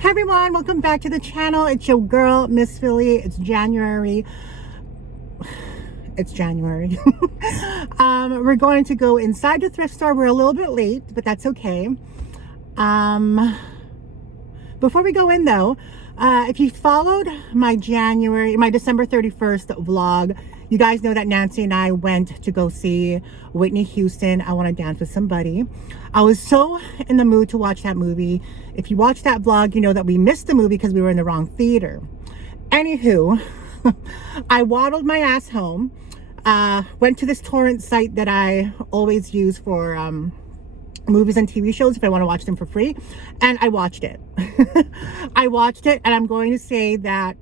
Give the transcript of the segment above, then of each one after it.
Hey everyone, welcome back to the channel. It's your girl, Msfili. It's January. It's January. We're going to go inside the thrift store. We're a little bit late, but that's okay. Before we go in though, if you followed my December 31st vlog, you guys know that Nancy and I went to go see Whitney Houston, I Want to Dance with Somebody. I was so in the mood to watch that movie. If you watched that vlog, you know that we missed the movie because we were in the wrong theater. Anywho, I waddled my ass home, went to this torrent site that I always use for movies and TV shows if I want to watch them for free, and I watched it. I watched it, and I'm going to say that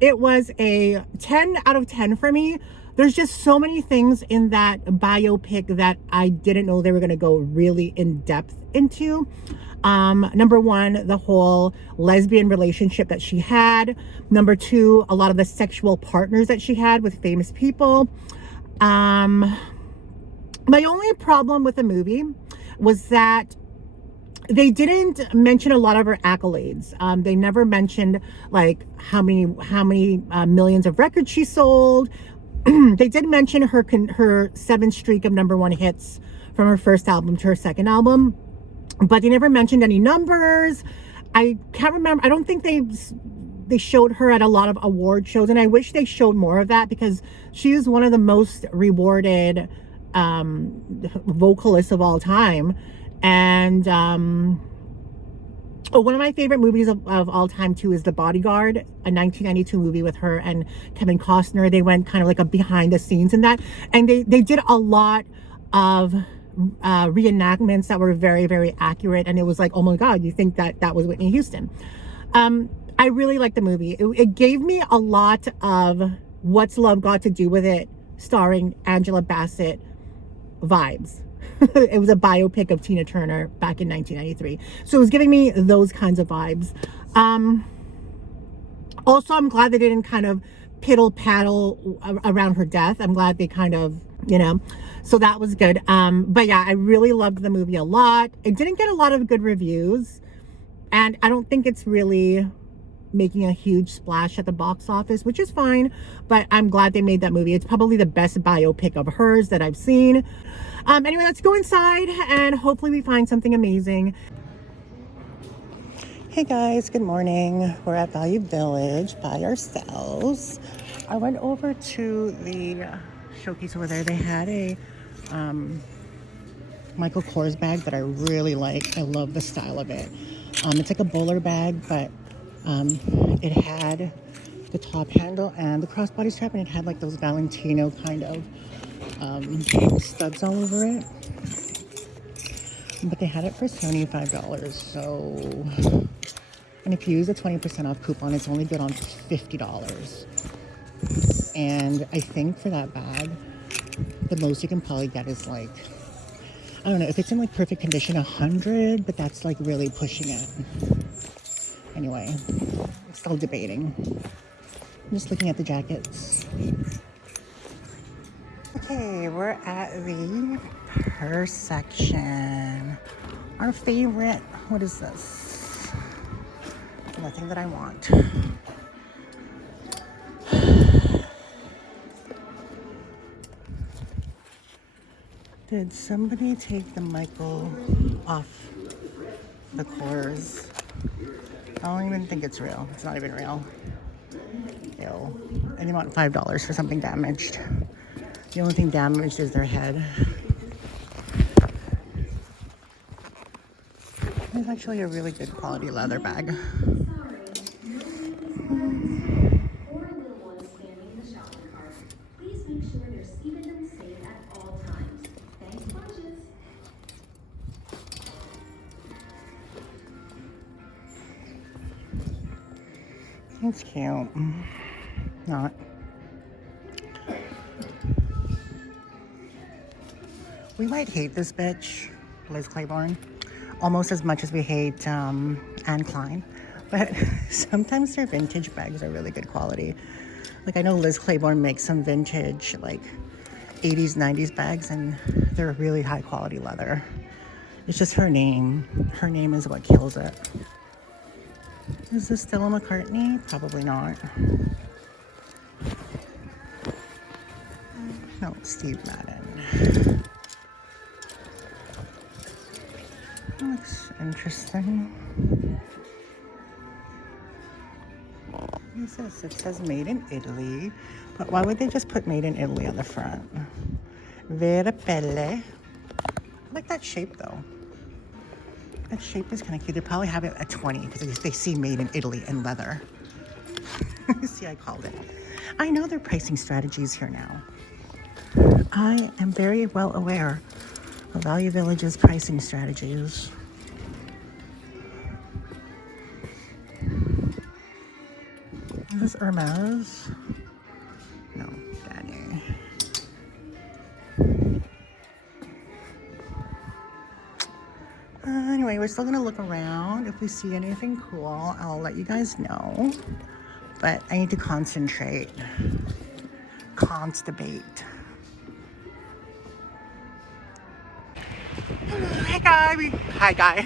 it was a 10 out of 10 for me. There's just so many things in that biopic that I didn't know they were going to go really in depth into. Number one, the whole lesbian relationship that she had. Number two, a lot of the sexual partners that she had with famous people. My only problem with the movie was that they didn't mention a lot of her accolades. They never mentioned like how many millions of records she sold. They did mention her 7th streak of #1 hits from her first album to her second album, but they never mentioned any numbers. I can't remember. I don't think they showed her at a lot of award shows, and I wish they showed more of that because she is one of the most rewarded vocalists of all time. And one of my favorite movies of all time too is The Bodyguard, a 1992 movie with her and Kevin Costner. They went kind of like a behind the scenes in that, and they did a lot of reenactments that were very, very accurate, and it was like, oh my god, you think that was Whitney Houston. I really liked the movie. It gave me a lot of What's Love Got to Do with It starring Angela Bassett vibes. It was a biopic of Tina Turner back in 1993. So it was giving me those kinds of vibes. Also, I'm glad they didn't kind of piddle-paddle around her death. I'm glad they kind of, so that was good. But yeah, I really loved the movie a lot. It didn't get a lot of good reviews, and I don't think it's really making a huge splash at the box office, which is fine, but I'm glad they made that movie. It's probably the best biopic of hers that I've seen. Anyway, let's go inside and hopefully we find something amazing. Hey guys, good morning. We're at Value Village by ourselves. I went over to the showcase over there. They had a Michael Kors bag that I really like. I love the style of it. It's like a bowler bag, but it had the top handle and the crossbody strap, and it had like those Valentino kind of studs all over it. But they had it for $75. So, and if you use a 20% off coupon, it's only good on $50. And I think for that bag, the most you can probably get is like, I don't know, if it's in like perfect condition, 100, but that's like really pushing it. Anyway, I'm still debating. I'm just looking at the jackets. Okay, we're at the purse section. Our favorite. What is this? Nothing that I want. Did somebody take the Michael off the Kors? I don't even think it's real. It's not even real. Ew. And they want $5 for something damaged. The only thing damaged is their head. It's actually a really good quality leather bag. It's cute. Not. We might hate this bitch, Liz Claiborne, almost as much as we hate Anne Klein. But sometimes their vintage bags are really good quality. Like I know Liz Claiborne makes some vintage, like 80s, 90s bags, and they're really high quality leather. It's just her name. Her name is what kills it. Is this still a McCartney? Probably not. No, Steve Madden. Looks interesting. What is this? It says made in Italy, but why would they just put made in Italy on the front? Very belle. I like that shape though. That shape is kind of cute. They probably have it at 20 because they see made in Italy and leather. See, I called it. I know their pricing strategies here now. I am very well aware of Value Village's pricing strategies. Is this Hermes? No, Danny. Anyway, we're still gonna look around. If we see anything cool, I'll let you guys know. But I need to concentrate. Constipate. Hi guys.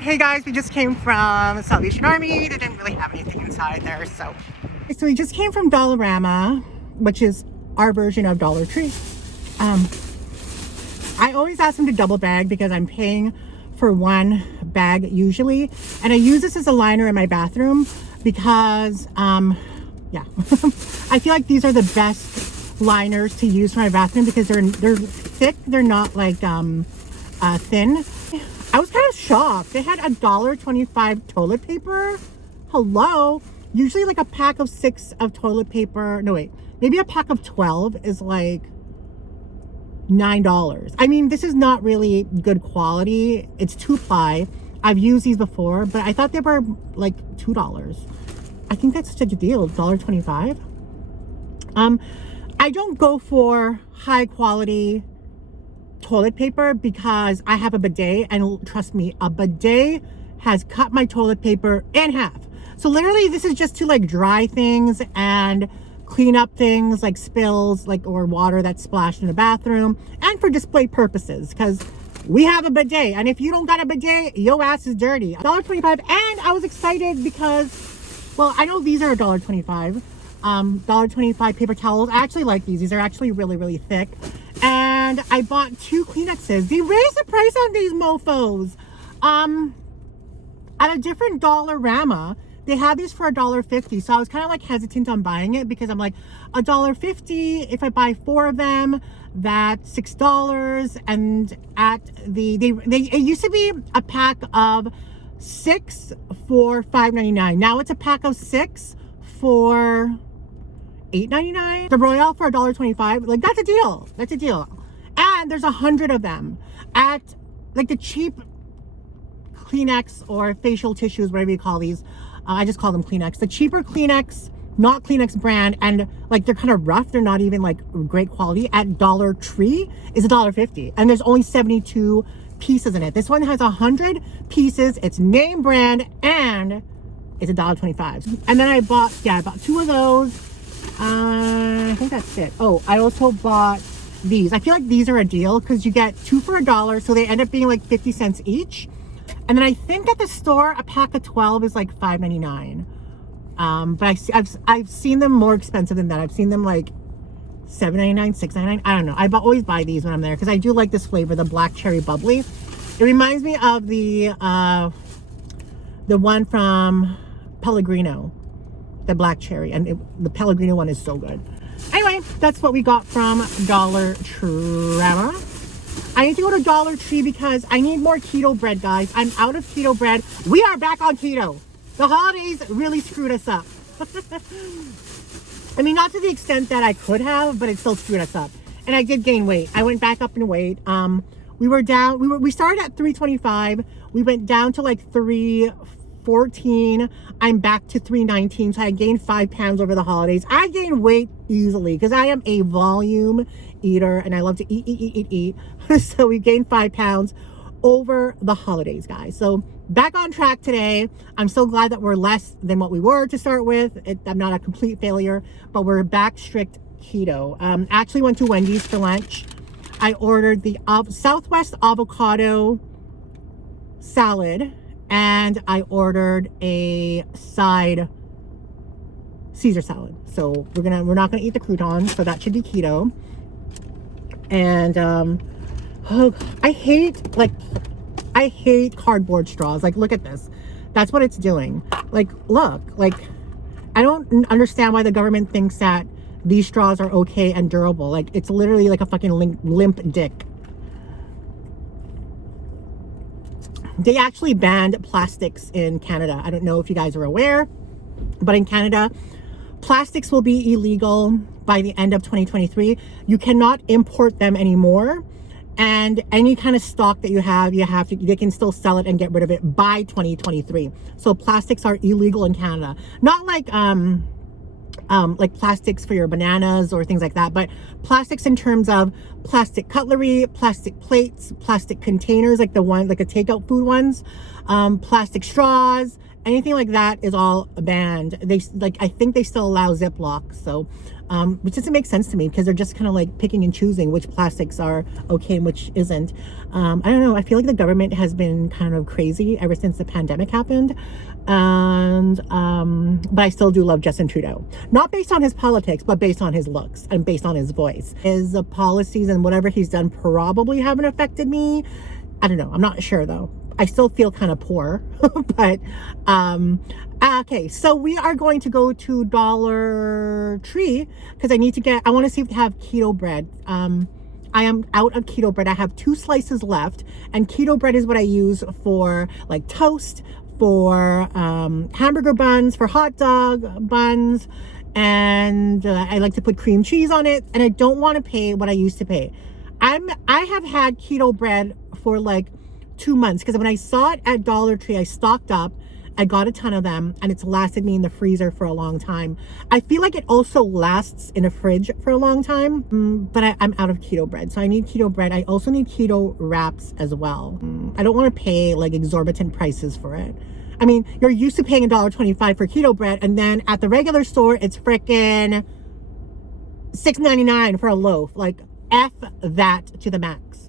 Hey guys, we just came from Salvation Army. They didn't really have anything inside there, so we just came from Dollarama, which is our version of Dollar Tree. I always ask them to double bag because I'm paying for one bag usually, and I use this as a liner in my bathroom because yeah. I feel like these are the best liners to use for my bathroom because they're thick. They're not like thin. I was kind of shocked. They had $1.25 toilet paper. Hello. Usually like a pack of 6 of toilet paper. No, wait. Maybe a pack of 12 is like $9. I mean, this is not really good quality. It's 2-ply. I've used these before, but I thought they were like $2. I think that's such a deal. $1.25. I don't go for high quality toilet paper because I have a bidet, and trust me, a bidet has cut my toilet paper in half. So literally this is just to like dry things and clean up things like spills, like, or water that's splashed in the bathroom, and for display purposes because we have a bidet, and if you don't got a bidet, your ass is dirty. $1.25. And I was excited because, well, I know these are $1.25. $1.25 paper towels. I actually like these. These are actually really, really thick. And I bought 2 Kleenexes. They raised the price on these mofos. At a different Dollarama, they had these for $1.50. So I was kind of like hesitant on buying it because I'm like, $1.50, if I buy 4 of them, that's $6. And at it used to be a pack of 6 for $5.99. Now it's a pack of 6 for $8.99. The Royale for $1.25. Like, that's a deal. That's a deal. And there's 100 of them at like the cheap Kleenex or facial tissues, whatever you call these. I just call them Kleenex. The cheaper Kleenex, not Kleenex brand, and like they're kind of rough. They're not even like great quality. At Dollar Tree is $1.50, and there's only 72 pieces in it. This one has 100 pieces. It's name brand, and it's $1.25. And then I bought 2 of those. I think that's it. Oh, I also bought these. I feel like these are a deal because you get 2 for $1, so they end up being like 50 cents each. And then I think at the store a pack of 12 is like $5.99. But I've seen them more expensive than that. I've seen them like $7.99, $6.99. I don't know. I always buy these when I'm there because I do like this flavor, the black cherry bubbly. It reminds me of the one from Pellegrino, the black cherry, and the Pellegrino one is so good. Anyway, that's what we got from Dollar Tree. I need to go to Dollar Tree because I need more keto bread, guys. I'm out of keto bread. We are back on keto. The holidays really screwed us up. I mean, not to the extent that I could have, but it still screwed us up. And I did gain weight. I went back up in weight. We were down. We started at 325. We went down to like 314. I'm back to 319. So I gained 5 pounds over the holidays. I gained weight easily because I am a volume eater and I love to eat. So we gained 5 pounds over the holidays, guys. So back on track today. I'm so glad that we're less than what we were to start with. I'm not a complete failure, but we're back strict keto. Actually went to Wendy's for lunch. I ordered the Southwest avocado salad and I ordered a side Caesar salad. So we're not gonna eat the croutons, so that should be keto. And oh, I hate cardboard straws. Like, look at this. That's what it's doing. Like, look, like, I don't understand why the government thinks that these straws are okay and durable. Like, it's literally like a fucking limp dick. They actually banned plastics in Canada. I don't know if you guys are aware, but in Canada, plastics will be illegal by the end of 2023. You cannot import them anymore. And any kind of stock that you have to, they can still sell it and get rid of it by 2023. So plastics are illegal in Canada. Not like plastics for your bananas or things like that, but plastics in terms of plastic cutlery, plastic plates, plastic containers, like the takeout food ones, plastic straws, anything like that is all banned. I think they still allow Ziploc. So, which doesn't make sense to me because they're just kind of like picking and choosing which plastics are okay and which isn't. I don't know. I feel like the government has been kind of crazy ever since the pandemic happened. And, but I still do love Justin Trudeau. Not based on his politics, but based on his looks and based on his voice. His policies and whatever he's done probably haven't affected me. I don't know. I'm not sure though. I still feel kind of poor, but, okay. So we are going to go to Dollar Tree because I want to see if they have keto bread. I am out of keto bread. I have 2 slices left, and keto bread is what I use for like toast, for, hamburger buns, for hot dog buns. And I like to put cream cheese on it, and I don't want to pay what I used to pay. I have had keto bread for like 2 months because when I saw it at Dollar Tree, I stocked up. I got a ton of them, and it's lasted me in the freezer for a long time. I feel like it also lasts in a fridge for a long time, but I'm out of keto bread, so I need keto bread. I also need keto wraps as well. I don't want to pay like exorbitant prices for it. I mean, you're used to paying $1.25 for keto bread, and then at the regular store, it's frickin' $6.99 for a loaf. Like, F that to the max.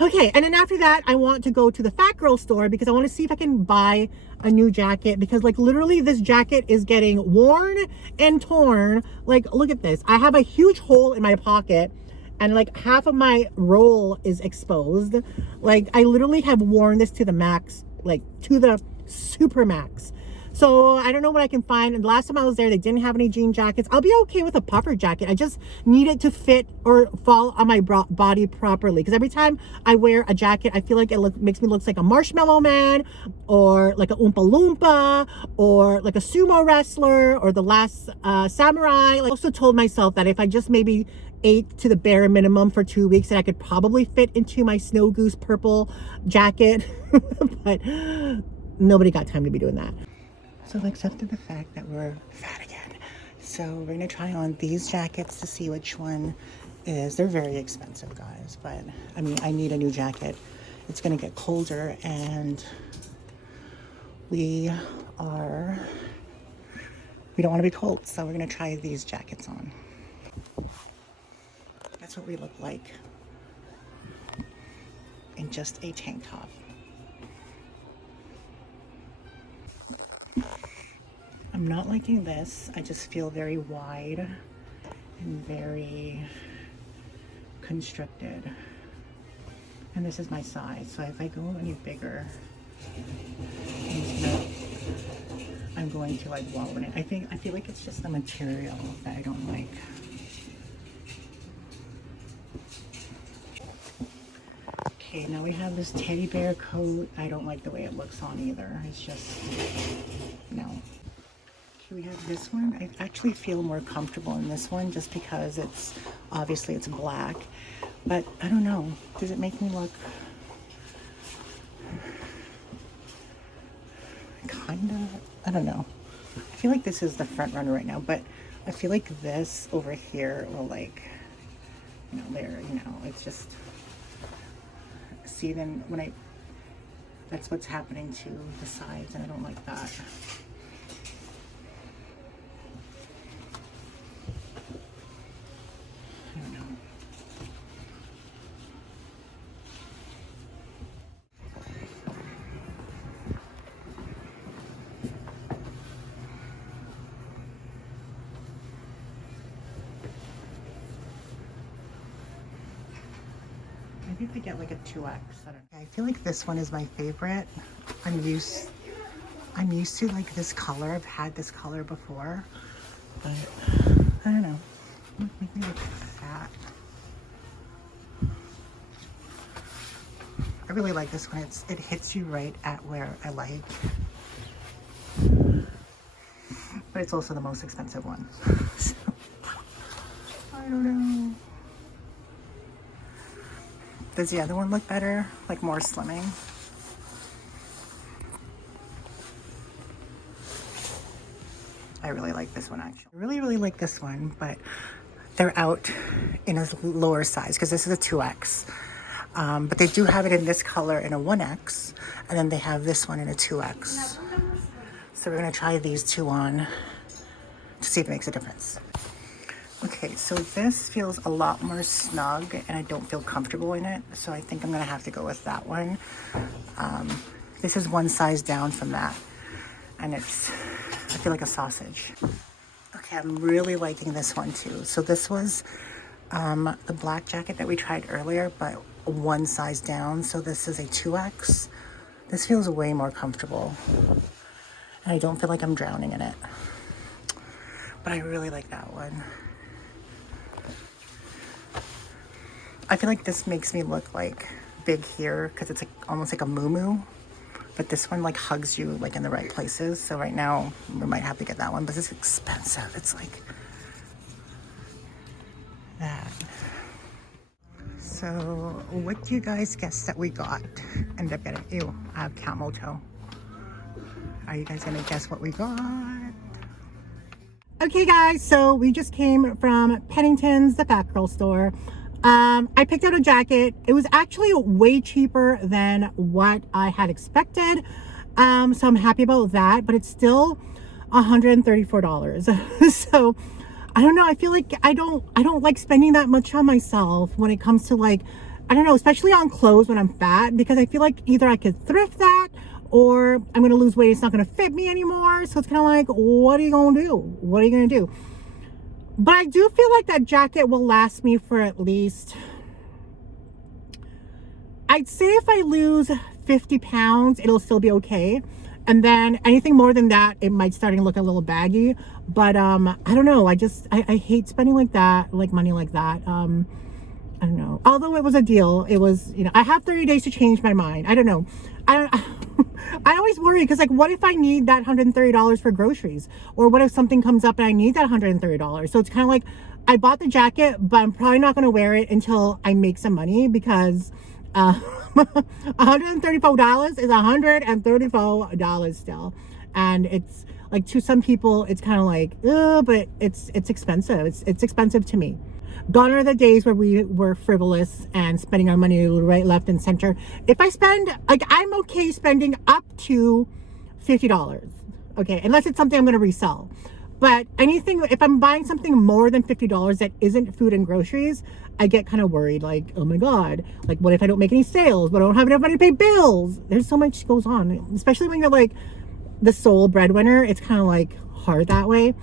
Okay, and then after that, I want to go to the Fat Girl store because I want to see if I can buy a new jacket, because like literally this jacket is getting worn and torn. Like, look at this. I have a huge hole in my pocket and like half of my roll is exposed. Like, I literally have worn this to the max, like to the super max. So I don't know what I can find. And the last time I was there, they didn't have any jean jackets. I'll be okay with a puffer jacket. I just need it to fit or fall on my body properly. Because every time I wear a jacket, I feel like it makes me look like a marshmallow man, or like a Oompa Loompa, or like a sumo wrestler, or the last samurai. I also told myself that if I just maybe ate to the bare minimum for 2 weeks, that I could probably fit into my Snow Goose purple jacket. But nobody got time to be doing that. So I've accepted the fact that we're fat again. So we're gonna try on these jackets to see which one is. They're very expensive, guys, but I mean, I need a new jacket. It's gonna get colder, and we don't wanna be cold. So we're gonna try these jackets on. That's what we look like in just a tank top. I'm not liking this. I just feel very wide and very constricted. And this is my size. So if I go any bigger, I'm going to like wallow in it. I feel like it's just the material that I don't like. Okay, now we have this teddy bear coat. I don't like the way it looks on either. It's just, no. We have this one. I actually feel more comfortable in this one just because it's obviously it's black, but I don't know, does it make me look kinda, I don't know. I feel like this is the front runner right now, but I feel like this over here will, like, you know, there, you know, it's just, see, then when that's what's happening to the sides, and I don't like that. to get like a 2X. I feel like this one is my favorite. I'm used to like this color. I've had this color before, but I don't know. Make me look fat. I really like this one. It hits you right at where I like. But it's also the most expensive one. So, I don't know. Does the other one look better? Like more slimming? I really like this one actually. I really like this one, but they're out in a lower size because this is a 2X. But they do have it in this color in a 1X, and then they have this one in a 2X. So we're gonna try these two on to see if it makes a difference. Okay, so this feels a lot more snug and I don't feel comfortable in it. So I think I'm gonna have to go with that one. This is one size down from that. And I feel like a sausage. Okay, I'm really liking this one too. So this was the black jacket that we tried earlier, but one size down. So this is a 2X. This feels way more comfortable. And I don't feel like I'm drowning in it. But I really like that one. I feel like this makes me look like big here because it's like almost like a muumuu. But this one like hugs you like in the right places. So right now we might have to get that one, but it's expensive. It's like that. So what do you guys guess that we got? Ended up getting, ew, I have camel toe. Are you guys gonna guess what we got? Okay guys, so we just came from Pennington's, the Fat Girl store. I picked out a jacket. It was actually way cheaper than what I had expected. So I'm happy about that, but it's still $134. So I don't know. I feel like I don't like spending that much on myself when it comes to like, I don't know, especially on clothes when I'm fat, because I feel like either I could thrift that or I'm going to lose weight. It's not going to fit me anymore. So it's kind of like, what are you going to do? What are you going to do? But I do feel like that jacket will last me for at least, I'd say if I lose 50 pounds, it'll still be okay. And then anything more than that, it might start to look a little baggy. But I don't know. I hate spending like that, like money like that. I don't know. Although it was a deal, it was, you know, I have 30 days to change my mind. I don't know. I always worry because like, what if I need that $130 for groceries? Or what if something comes up and I need that $130? So it's kind of like, I bought the jacket, but I'm probably not going to wear it until I make some money because $134 is $134 still. And it's like, to some people, it's kind of like, but it's expensive. It's expensive to me. Gone are the days where we were frivolous and spending our money right, left, and center. If I spend, like, I'm okay spending up to $50, okay, unless it's something I'm going to resell. But anything, if I'm buying something more than $50 that isn't food and groceries, I get kind of worried, like, oh my God, like, what if I don't make any sales? But I don't have enough money to pay bills? There's so much goes on, especially when you're like the sole breadwinner. It's kind of like hard that way.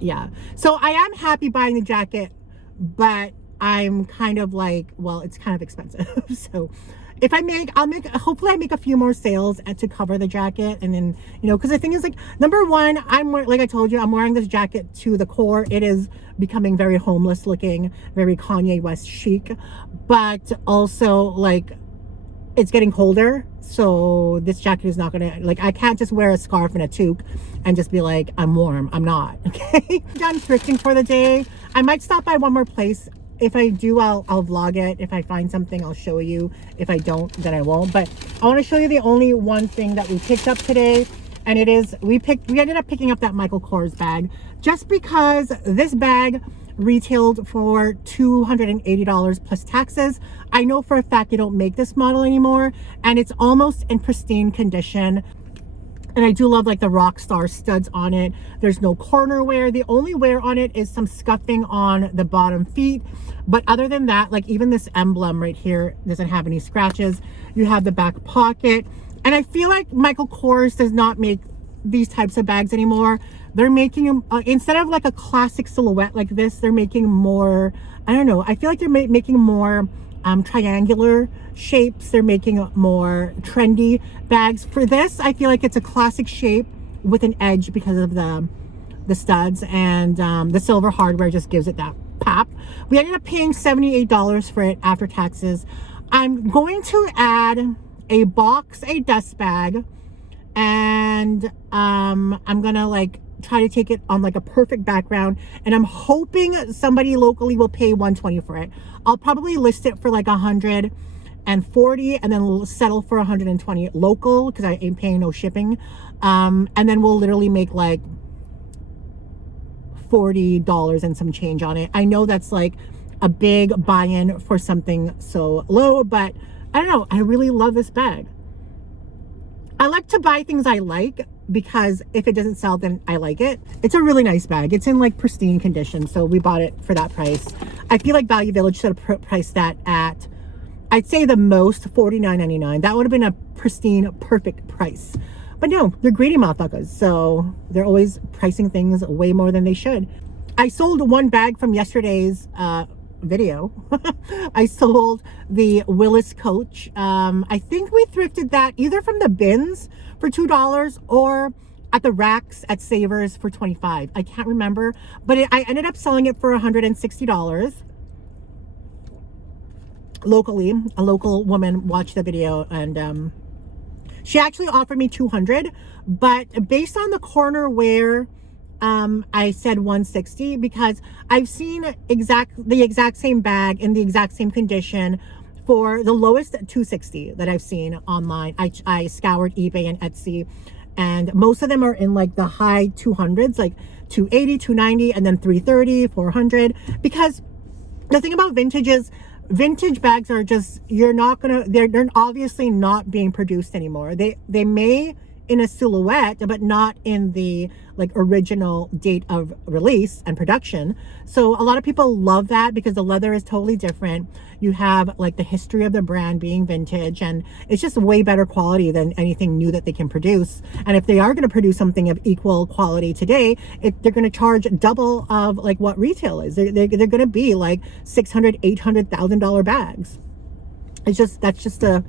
Yeah, so I am happy buying the jacket, but I'm kind of like, well, it's kind of expensive. So if hopefully I make a few more sales and to cover the jacket. And then, you know, because the thing is, like, number one, like I told you, I'm wearing this jacket to the core. It is becoming very homeless looking, very Kanye West chic, but also like it's getting colder. So this jacket is not gonna, like, I can't just wear a scarf and a toque and just be like, I'm warm. I'm not. Okay. Done thrifting for the day. I might stop by one more place. If I do, I'll vlog it. If I find something, I'll show you. If I don't, then I won't. But I want to show you the only one thing that we picked up today. And it is, we ended up picking up that Michael Kors bag just because this bag retailed for $280 plus taxes. I know for a fact they don't make this model anymore, and it's almost in pristine condition. And I do love like the rock star studs on it. There's no corner wear. The only wear on it is some scuffing on the bottom feet. But other than that, like even this emblem right here doesn't have any scratches. You have the back pocket. And I feel like Michael Kors does not make these types of bags anymore. They're making them instead of like a classic silhouette like this, they're making more, I don't know, I feel like they're making more triangular shapes. They're making more trendy bags. For this, I feel like it's a classic shape with an edge because of the studs, and the silver hardware just gives it that pop. We ended up paying $78 for it after taxes. I'm going to add a dust bag, and I'm gonna like try to take it on like a perfect background, and I'm hoping somebody locally will pay $120 for it. I'll probably list it for like $140 and then we'll settle for $120 local because I ain't paying no shipping, and then we'll literally make like $40 and some change on it. I know that's like a big buy-in for something so low, but I don't know, I really love this bag. I like to buy things I like because if it doesn't sell, then I like it. It's a really nice bag. It's in like pristine condition, so we bought it for that price. I feel like Value Village should have priced that at, I'd say the most, $49.99. That would have been a pristine, perfect price. But no, they're greedy motherfuckers, so they're always pricing things way more than they should. I sold one bag from yesterday's video. I sold the Willis Coach. I think we thrifted that either from the bins for $2 or at the racks at Savers for $25. I can't remember, but I ended up selling it for $160 locally. A local woman watched the video, and she actually offered me $200, but based on the corner where I said $160 because I've seen the exact same bag in the exact same condition for the lowest $260 that I've seen online. I scoured eBay and Etsy, and most of them are in like the high 200s, like 280, 290, and then 330, 400. Because the thing about vintage is, vintage bags are just, they're obviously not being produced anymore. They may in a silhouette, but not in the like original date of release and production. So a lot of people love that because the leather is totally different. You have like the history of the brand being vintage, and it's just way better quality than anything new that they can produce. And if they are going to produce something of equal quality today, they're going to charge double of like what retail is. They're going to be like $600,000, $800,000 bags. That's just the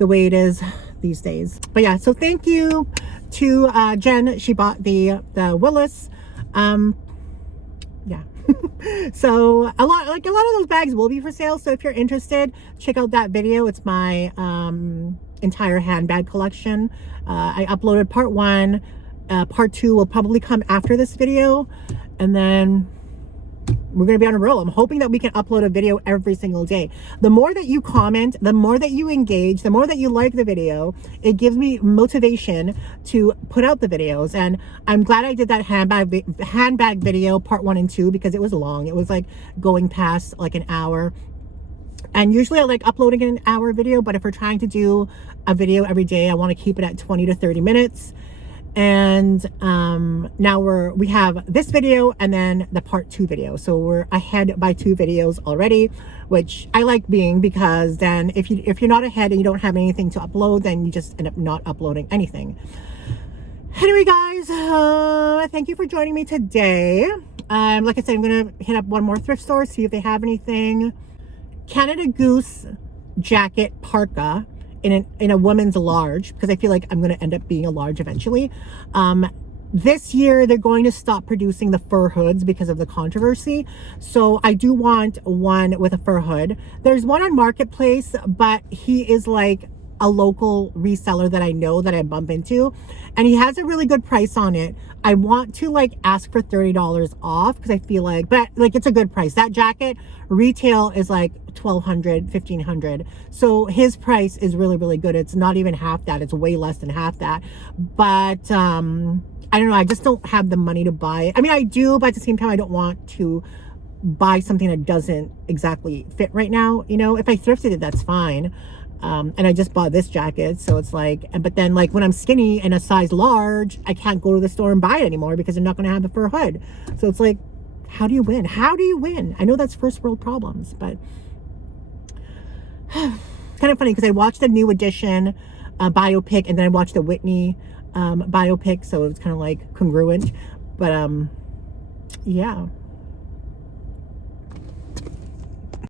way it is these days. But yeah, so thank you to Jen. She bought the Willis. Yeah. So a lot of those bags will be for sale. So if you're interested, check out that video. It's my entire handbag collection. I uploaded part 1. Part 2 will probably come after this video, and then we're going to be on a roll. I'm hoping that we can upload a video every single day. The more that you comment, the more that you engage, the more that you like the video, it gives me motivation to put out the videos. And I'm glad I did that handbag video part 1 and 2 because it was long. It was like going past like an hour. And usually I like uploading an hour video, but if we're trying to do a video every day, I want to keep it at 20 to 30 minutes. And now we have this video and then the part 2 video, so we're ahead by 2 videos already, which I like being, because then if you're not ahead and you don't have anything to upload, then you just end up not uploading anything. Anyway guys, thank you for joining me today. Like I said, I'm gonna hit up one more thrift store, see if they have anything. Canada Goose jacket parka in a woman's large, because I feel like I'm going to end up being a large eventually. This year they're going to stop producing the fur hoods because of the controversy, so I do want one with a fur hood. There's one on Marketplace, but he is like a local reseller that I know that I bump into, and he has a really good price on it. I want to like ask for $30 off because I feel like, but like it's a good price. That jacket retail is like $1,200, $1,500. So his price is really, really good. It's not even half that. It's way less than half that. But I don't know. I just don't have the money to buy it. I mean, I do, but at the same time, I don't want to buy something that doesn't exactly fit right now. You know, if I thrifted it, that's fine. And I just bought this jacket, so it's like, but then like when I'm skinny and a size large, I can't go to the store and buy it anymore because they're not going to have the fur hood. So it's like, how do you win? How do you win? I know that's first world problems, but kind of funny because I watched the New Edition biopic, and then I watched the Whitney biopic, so it was kind of like congruent. But yeah.